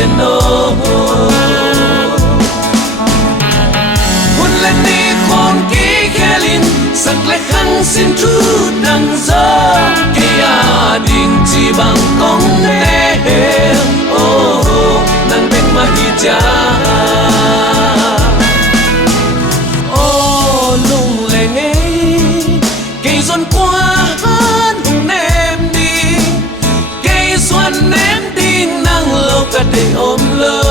đến nô hôn lên đi khôn kỹ khe linh sắc lệ khăn xin chú đằng gió kia đình chỉ bằng công nê nàng bên mà hi cha lung lệ nghe cây xuân qua nung ném đi cây xuân ném đi nàng lâu cả để ôm lơ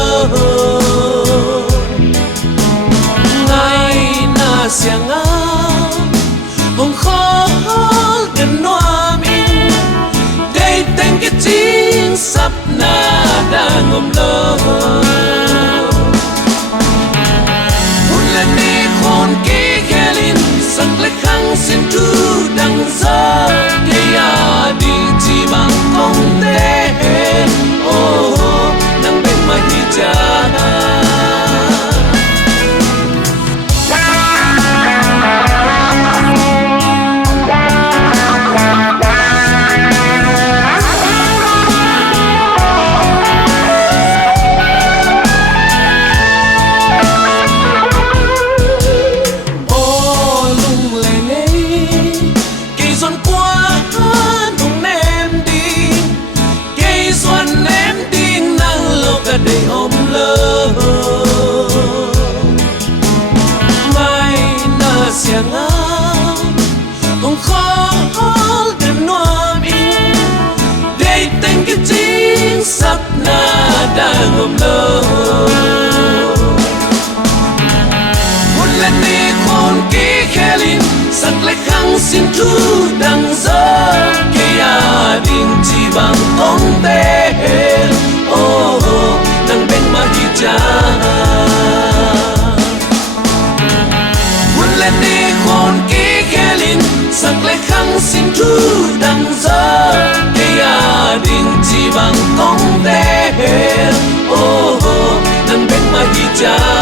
ngày na xiang áo hồng khó gần noa mình cây tên cái chính sắp na đang ôm lơ hôn lên đi khôn kỹ khe linh sắc lệ khăn xin chú đằng gió cây đình chỉ bằng công tế nàng bên mà hi cha để ôm lơ mai na xiang áo không khó gần noa mình đây tên cái chính sắp na đang ôm lơ hôn lên đi khôn kỹ khe linh sắc lệ khăn xin chú đằng gió kia đình chỉ bằng công tế nàng bên mà hi cha hôn lên đi khôn kỹ khe linh sắc lệ khăn xin chú đằng gió cây đình chỉ bằng công tế nàng bên mà hi cha